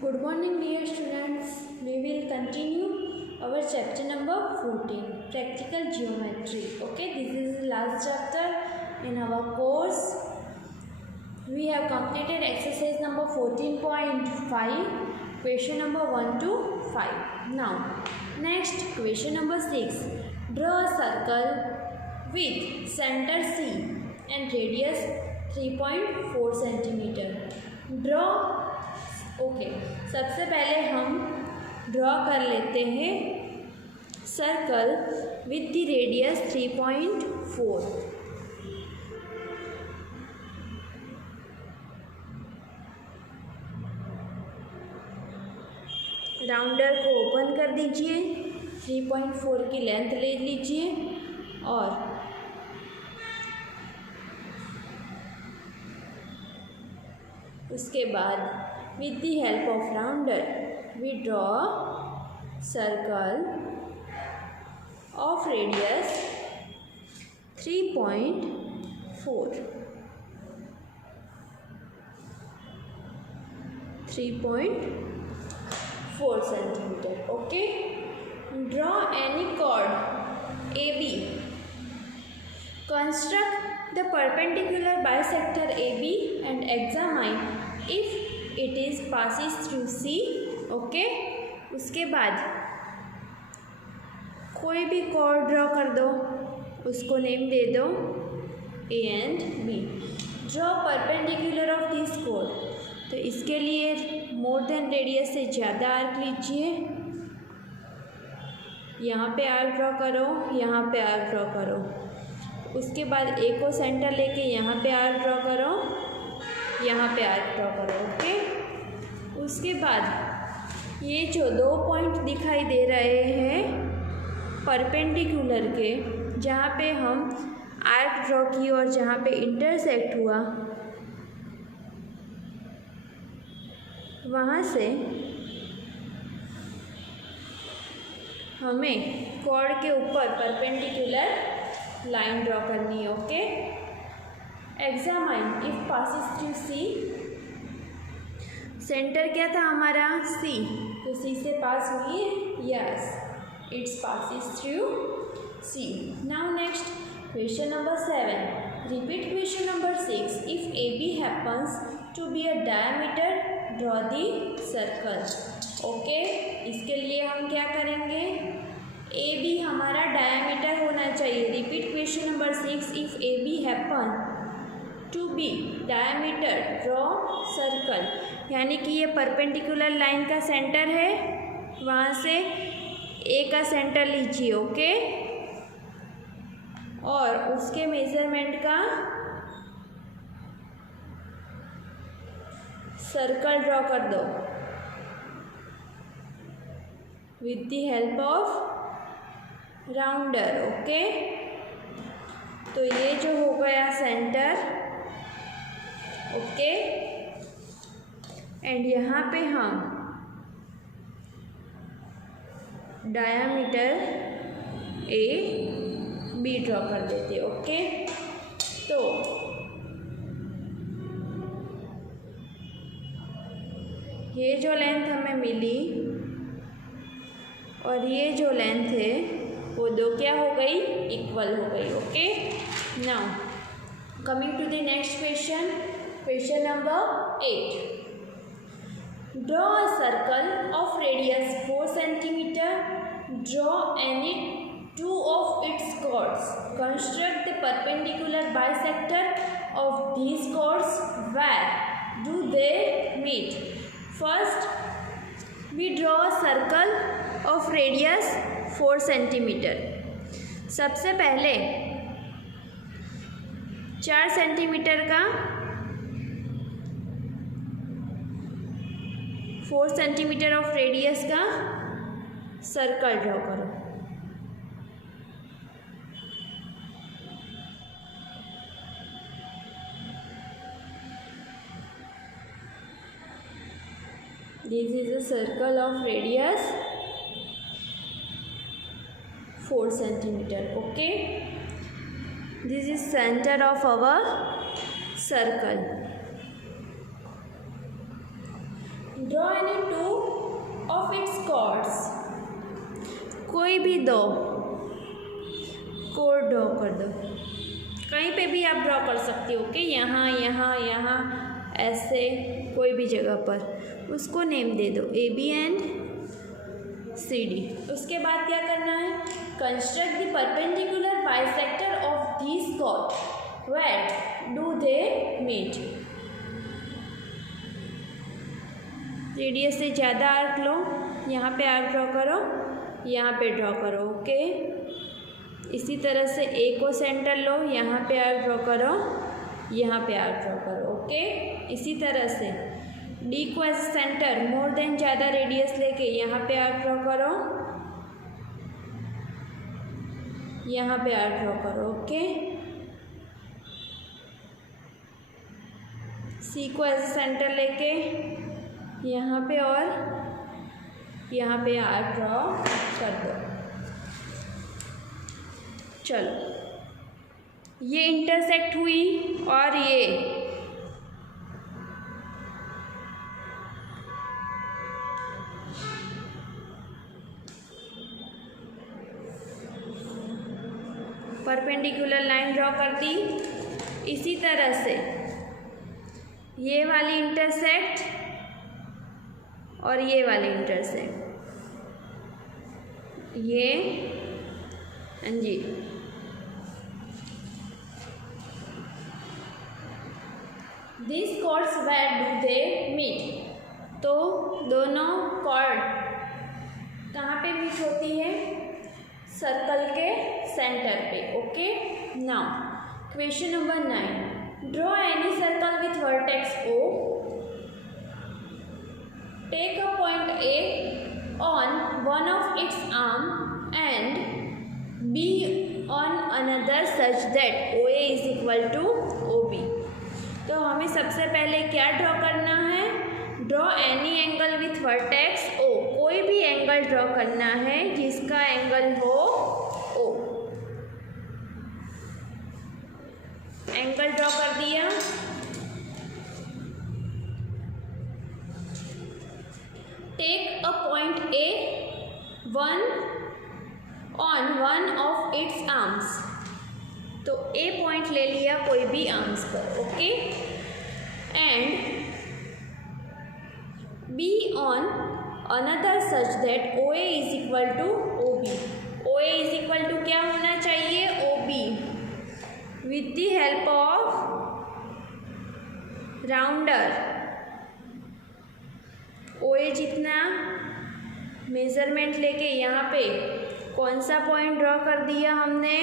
Good morning, dear students. We will continue our chapter number 14, Practical Geometry. Okay, this is the last chapter in our course. We have completed exercise number 14.5, question number 1 to 5. Now, next question number 6. Draw a circle with center C and radius 3.4 centimeter. Draw okay सबसे पहले हम draw कर लेते हैं circle with the radius 3.4। Rounder को open कर दीजिए, 3.4 की लेंथ ले लीजिए और उसके बाद with the help of rounder we draw circle of radius 3.4 centimeter. Okay, draw any chord AB, construct the perpendicular bisector AB and examine if it is passes through C. Okay, उसके बाद कोई भी cord draw कर दो, उसको name दे दो A and B. Draw perpendicular of this cord, तो इसके लिए मोर देन रेडियस से ज़्यादा आर्क लीजिए, यहाँ पे आर्क ड्रॉ करो, यहाँ पे आर्क ड्रॉ करो। उसके बाद A को सेंटर लेके यहाँ पे आर्क ड्रॉ करो, यहाँ पे आर्क ड्रॉ करो। ओके, उसके बाद ये जो दो पॉइंट दिखाई दे रहे हैं परपेंडिकुलर के, जहाँ पे हम आर्क ड्रॉ की और जहाँ पे इंटरसेक्ट हुआ, वहाँ से हमें कॉर्ड के ऊपर परपेंडिकुलर लाइन ड्रॉ करनी है। Okay, examine if passes through C, centre क्या था हमारा C, तो C से पास हुई है, yes it's passes through C. Now next question number 7, repeat question number 6. If AB happens to be a diameter draw the circle. Okay, इसके लिए हम क्या करेंगे, AB हमारा डायमीटर होना चाहिए। Repeat question number 6, if AB happen to be diameter draw circle, यानी कि ये परपेंडिकुलर लाइन का सेंटर है, वहाँ से ए का सेंटर लीजिए। ओके, और उसके मेजरमेंट का सर्कल ड्रॉ कर दो with the help of rounder. Okay, तो ये जो हो गया सेंटर। ओके, एंड यहाँ पे हम डायामीटर AB ड्रॉ कर देते। ओके, तो ये जो लेंथ हमें मिली और ये जो लेंथ है वो दो क्या हो गई, इक्वल हो गई। Okay, now coming to the next question, question number 8. Draw a circle of radius 4 centimeter. Draw any two of its chords. Construct the perpendicular bisector of these chords. Where do they meet? First, we draw a circle of radius 4 centimeter. सबसे पहले 4 centimetre का 4 centimetre of radius का circle draw करो। This is a circle of radius 4 centimeter. Okay, this is center of our circle. Draw any two of its chords, कोई भी दो code draw कर दो, कहीं पे भी आप ड्रॉ कर सकते हो। ओके, यहाँ यहाँ यहाँ ऐसे कोई भी जगह पर उसको नेम दे दो A B and C D. उसके बाद क्या करना है, construct the perpendicular bisector of this chord, where do they meet. Radius से ज़्यादा आर्क लो, यहाँ पे आर्क ड्रॉ करो, यहाँ पे ड्रॉ करो। ओके, इसी तरह से ए को सेंटर लो, यहाँ पे आर्क ड्रॉ करो, यहाँ पे आर्क ड्रॉ करो। ओके, इसी तरह से डी को एज सेंटर मोर देन ज़्यादा रेडियस लेके यहाँ पे आर्क ड्रॉ करो, यहाँ पे आर्क ड्रॉ करो। ओके, सी को एज सेंटर लेके यहाँ पे और यहाँ पे आर्क ड्रॉ कर दो। चलो, ये इंटरसेक्ट हुई और ये परपेंडिकुलर लाइन ड्रॉ कर दी। इसी तरह से ये वाली इंटरसेक्ट और ये वाली इंटरसेक्ट, ये जी this chords where do they meet. तो दोनों कॉर्ड कहाँ पे मीट होती है, सर्कल के सेंटर पे। Okay, now question number 9, draw any circle with vertex O, take a point A on one of its arm and B on another such that OA is equal to OB। तो हमें सबसे पहले क्या draw करना है, draw any angle with vertex O, कोई भी angle draw करना है जिसका एंगल हो O। एंगल ड्रॉ कर दिया, take a point A on one of its arms, तो A पॉइंट ले लिया कोई भी आर्म्स पर। Okay, and B on another such that OA is equal to OB। OA is equal to क्या होना चाहिए, OB, with the help of rounder. OA जितना मेजरमेंट लेके यहाँ पे कौन सा पॉइंट ड्रॉ कर दिया हमने,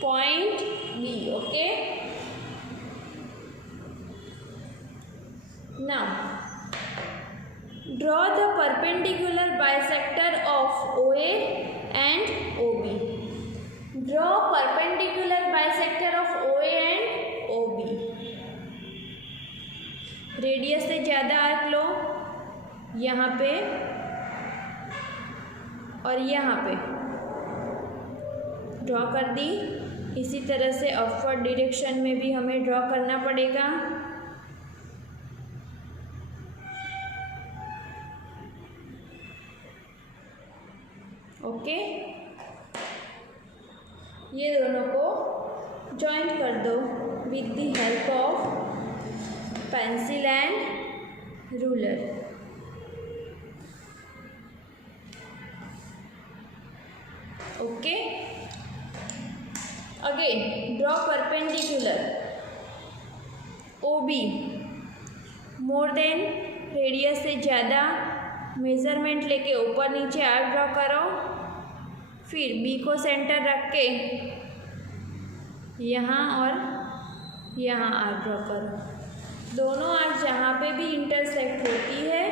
point B। Okay, now draw the perpendicular bisector of OA and OB। Draw perpendicular bisector of OA and OB। Radius से ज़्यादा आर्क लो, यहाँ पे और यहाँ पे ड्रॉ कर दी। इसी तरह से अपवर्ड डायरेक्शन में भी हमें ड्रॉ करना पड़ेगा। ओके, ये दोनों को जॉइंट कर दो with the help of pencil and ruler. Okay, again draw perpendicular OB more than radius से ज़्यादा मेजरमेंट लेके ऊपर नीचे आर्क ड्रॉ करो, फिर B को सेंटर रख के यहाँ और यहाँ आर्क ड्रॉ करो। दोनों आर्क जहाँ पे भी इंटरसेक्ट होती है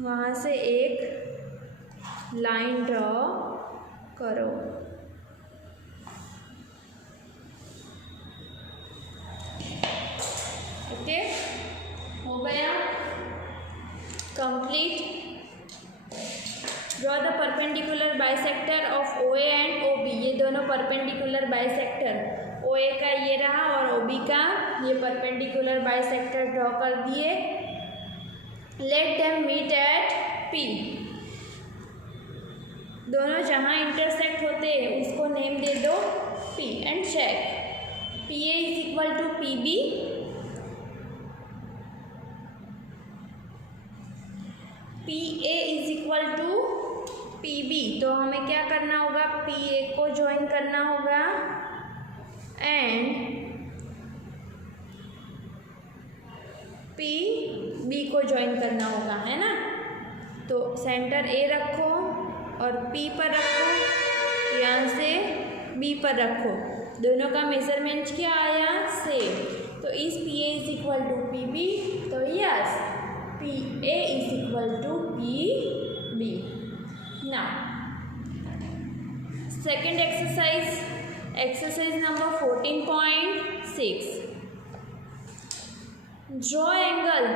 वहाँ से एक लाइन ड्रॉ करो। ओके, हो गया complete. Draw the perpendicular bisector of OA and OB। ये दोनों परपेंडिकुलर बाइसेक्टर ओ ए का ये रहा और ओ बी का ये परपेंडिकुलर बाइसेक्टर ड्रॉ कर दिए। Let them meet at P, दोनों जहाँ इंटरसेक्ट होते हैं उसको नेम दे दो P and check P A is equal to P B, P A is equal to P B. तो हमें क्या करना होगा, पी ए को ज्वाइन करना होगा एंड पी बी को ज्वाइन करना होगा, है ना। तो सेंटर ए रखो और पी पर रखो, यहाँ से बी पर रखो, दोनों का मेजरमेंट क्या आया सेम। तो इस P A is equal to P B, तो yes P A is equal to P B. Now second exercise number 14.6, draw angle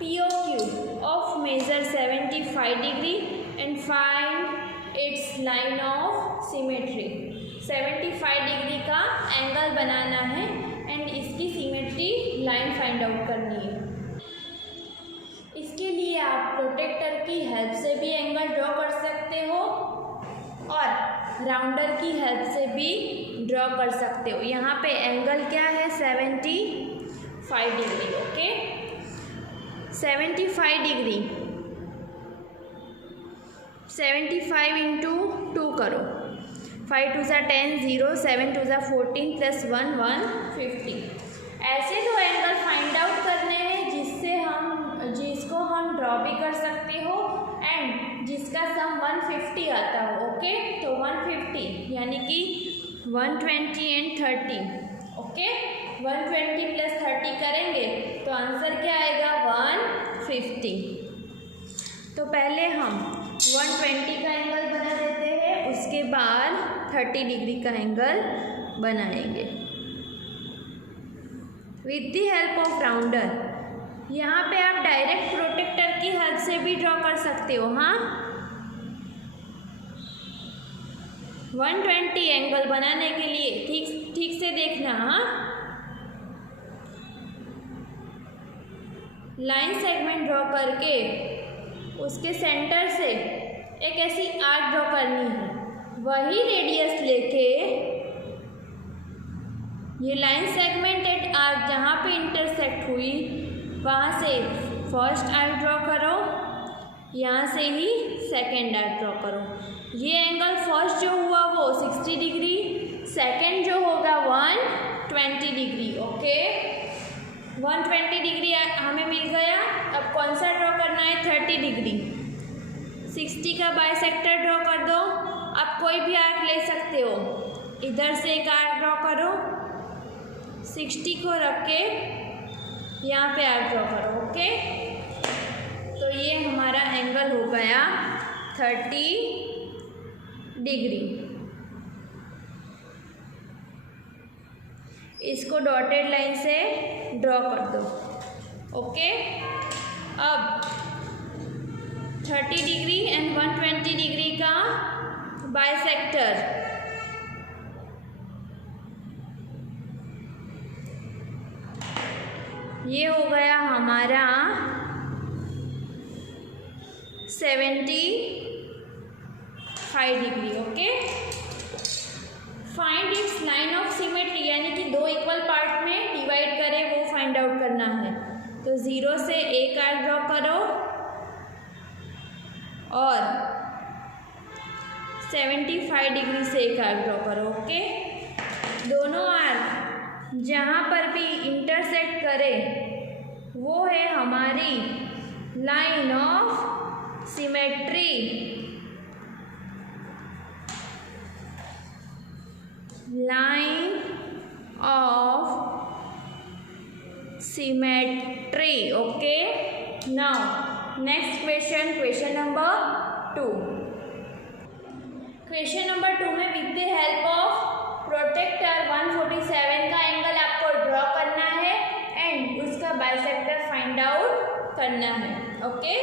POQ of measure 75 degree and find its line of symmetry। 75 degree का angle बनाना है and इसकी symmetry line find out करनी है। इसके लिए आप protector की help से भी एंगल ड्रॉ कर सकते हो और राउंडर की हेल्प से भी ड्रॉ कर सकते हो। यहाँ पे एंगल क्या है 75 डिग्री, ओके। 75 डिग्री 75 इंटू 2 करो, 5 2 10 0 7 2 14 प्लस 1 150। ऐसे दो एंगल फाइंड आउट करने हैं जिसको हम ड्रॉ भी कर सकते हो एंड जिसका सम 150 आता हो, ओके। तो 150 यानी कि 120 एंड 30, ओके। 120 प्लस 30 करेंगे तो आंसर क्या आएगा 150। तो पहले हम 120 का एंगल बना देते हैं, उसके बाद 30 डिग्री का एंगल बनाएंगे with the help of rounder. यहाँ पे आप डायरेक्ट प्रोटेक्टर की हेल्प से भी ड्रॉ कर सकते हो, हाँ। 120 एंगल बनाने के लिए ठीक से देखना, हाँ। लाइन सेगमेंट ड्रॉ करके उसके सेंटर से एक ऐसी आर्क ड्रॉ करनी है, वही रेडियस लेके ये लाइन सेगमेंट एट आर्क जहाँ पे इंटरसेक्ट हुई वहाँ से फर्स्ट आर्क ड्रॉ करो, यहाँ से ही सेकेंड आर्क ड्रॉ करो। ये एंगल फर्स्ट जो हुआ वो 60 डिग्री, सेकेंड जो होगा 120 डिग्री, ओके। 120 डिग्री हमें मिल गया। अब कौन सा ड्रॉ करना है 30 डिग्री। 60 का बाइसेक्टर ड्रॉ कर दो। आप कोई भी आर्क ले सकते हो, इधर से एक आर्क ड्रॉ करो, 60 को रख के यहाँ पे आर्क ड्रॉ करो, ओके। तो ये हमारा एंगल हो गया 30 डिग्री। इसको डॉटेड लाइन से ड्रॉ कर दो, ओके। अब 30 डिग्री एंड 120 डिग्री का बाइसेक्टर, ये हो गया हमारा 75 degree, okay. Find its line of symmetry, यानी कि दो इक्वल पार्ट में डिवाइड करें वो फाइंड आउट करना है। तो 0 से एक आर्क ड्रॉ करो और 75 डिग्री से एक आर्क ड्रॉ करो, ओके। दोनों आर्क जहाँ पर भी इंटरसेक्ट करे वो है हमारी line of symmetry. Line of symmetry, okay. Now next question number 2। Question number 2 में with the help of protractor 147 का एंगल आपको ड्रॉ करना है एंड उसका बाइसेक्टर फाइंड आउट करना है, okay.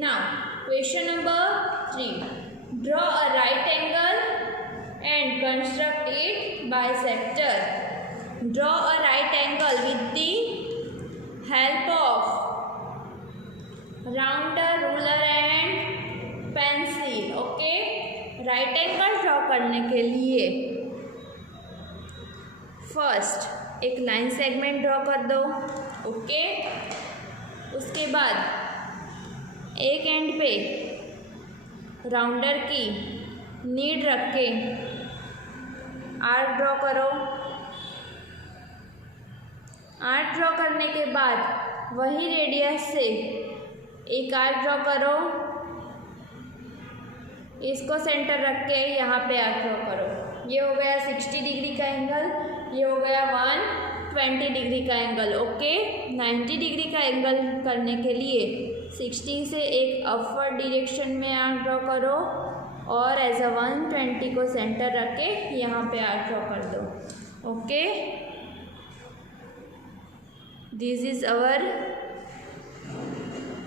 Now question number 3, draw a right angle and construct it bisector. Draw a right angle with the help of rounder, ruler and pencil. Okay, right angle draw करने के लिए first एक line segment draw कर दो। Okay, उसके बाद एक and पे राउंडर की नीड रख के आर्क ड्रॉ करो। आर्क ड्रॉ करने के बाद वही रेडियस से एक आर्क ड्रॉ करो, इसको सेंटर रख के यहाँ पे आर्क ड्रॉ करो। ये हो गया 60 डिग्री का एंगल, ये हो गया 120 डिग्री का एंगल। ओके, 90 डिग्री का एंगल करने के लिए 60 से एक अपवर्ड डायरेक्शन में आर्क ड्रॉ करो और एज अ 120 को सेंटर रख के यहाँ पे आर्क ड्रॉ कर दो। Okay, this is our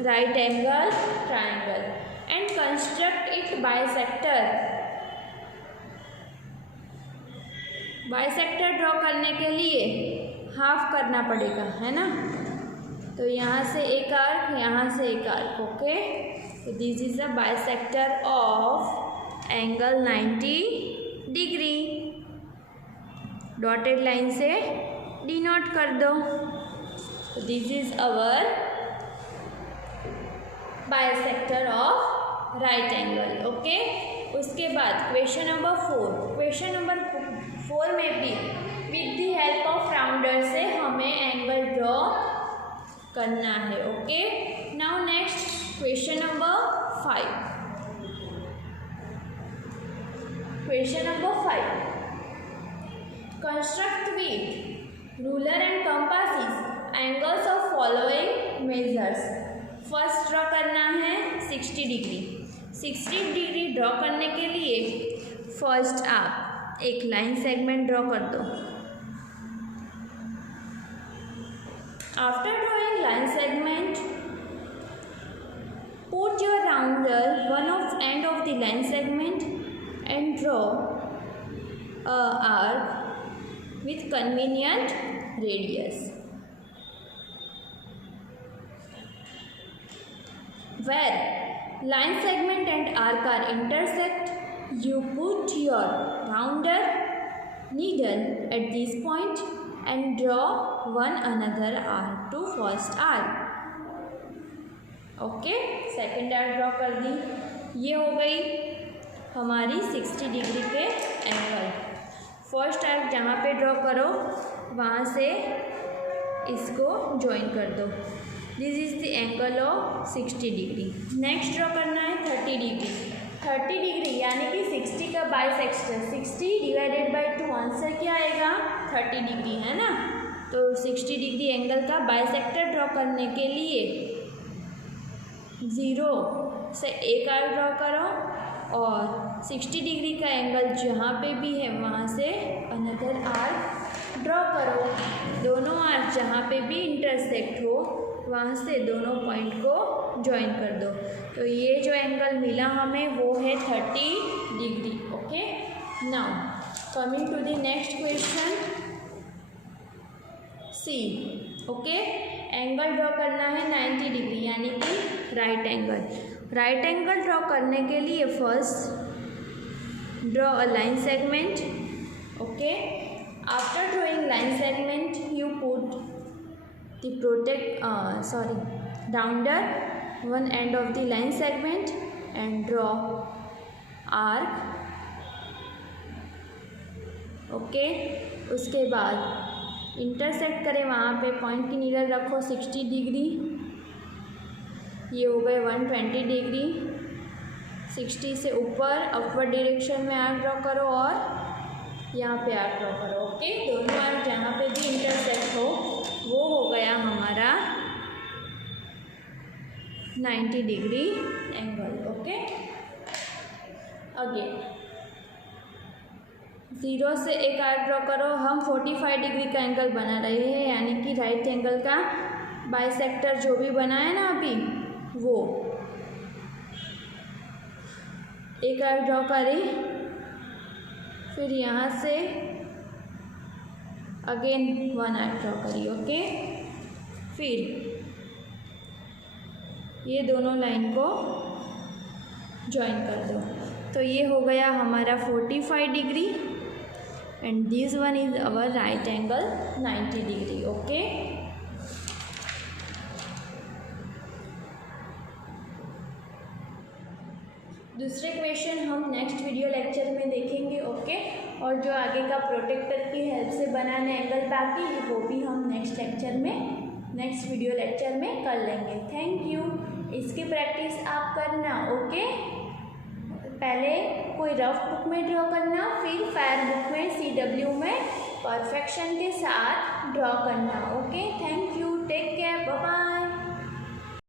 right angle triangle and construct it bisector. Bisector draw करने के लिए हाफ करना पड़ेगा, है ना। तो यहाँ से एक आर्क, यहाँ से एक आर्क। ओके, तो this is a bisector of angle 90 degree. Dotted line से डिनोट कर दो। This is our bisector of right angle. Okay, उसके बाद क्वेश्चन नंबर 4। क्वेश्चन नंबर 4 में भी with the help of rounder से हमें एंगल ड्रॉ करना है। Okay, now next question number 5। Question number 5, construct with ruler and compasses angles of following measures. First draw करना है 60 डिग्री। 60 डिग्री ड्रॉ करने के लिए फर्स्ट आप एक लाइन सेगमेंट ड्रॉ कर दो। After drawing line segment, put your rounder one of end of the line segment and draw a arc with convenient radius. Where line segment and arc are intersect, you put your rounder needle at this point and draw one another arc to first arc. Okay, second arc draw कर दी। ये हो गई हमारी 60 degree के angle. First arc जहाँ पे draw करो वहाँ से इसको ज्वाइन कर दो। This is the angle of 60 degree. Next draw करना है 30 डिग्री। 30 डिग्री यानी कि 60 का बाइसेक्टर, 60 डिवाइडेड बाई 2 आंसर क्या आएगा 30 डिग्री, है ना। तो 60 डिग्री एंगल का बाइसेक्टर ड्रॉ करने के लिए 0 से एक आर्क ड्रॉ करो और 60 डिग्री का एंगल जहाँ पे भी है वहाँ से अनदर आर्क ड्रॉ करो। दोनों आर्क जहाँ पे भी इंटरसेक्ट हो वहाँ से दोनों पॉइंट को ज्वाइन कर दो। तो ये जो एंगल मिला हमें वो है 30 degree. Okay, now coming to the next question C. Okay, angle draw करना है 90 डिग्री यानी कि right angle. Right angle draw करने के लिए first draw a line segment. Okay, after drawing line segment you put the rounder one end of the line segment and draw arc. Okay, उसके बाद intersect करें वहाँ पे पॉइंट की needle रखो 60 डिग्री। ये हो गए 120 डिग्री। 60 से ऊपर अपवर्ड डायरेक्शन में आर्क ड्रॉ करो और यहाँ पे आर्क ड्रॉ करो। ओके, दोनों आर्क जहाँ पे भी इंटरसेक्ट हो वो हो गया हमारा 90 डिग्री एंगल। ओके, अगेन 0 से एक आर्क ड्रॉ करो। हम 45 डिग्री का एंगल बना रहे हैं यानी कि राइट एंगल का बाइसेक्टर जो भी बना है ना अभी वो। एक आर्क ड्रॉ करें, फिर यहाँ से अगेन 1 आर्क ड्रॉ करिए। ओके, फिर ये दोनों लाइन को ज्वाइन कर दो। तो ये हो गया हमारा 45 degree and this one is our right angle 90 degree. Okay, दूसरे क्वेश्चन हम नेक्स्ट वीडियो लेक्चर में देखेंगे। ओके, और जो आगे का प्रोटेक्टर की हेल्प से बनाने एंगल बाकी है वो भी हम नेक्स्ट वीडियो लेक्चर में कर लेंगे। Thank you. इसकी प्रैक्टिस आप करना। ओके, पहले कोई रफ बुक में ड्रॉ करना, फिर फायर बुक में CW में परफेक्शन के साथ ड्रॉ करना। Okay, thank you, take care, bye bye.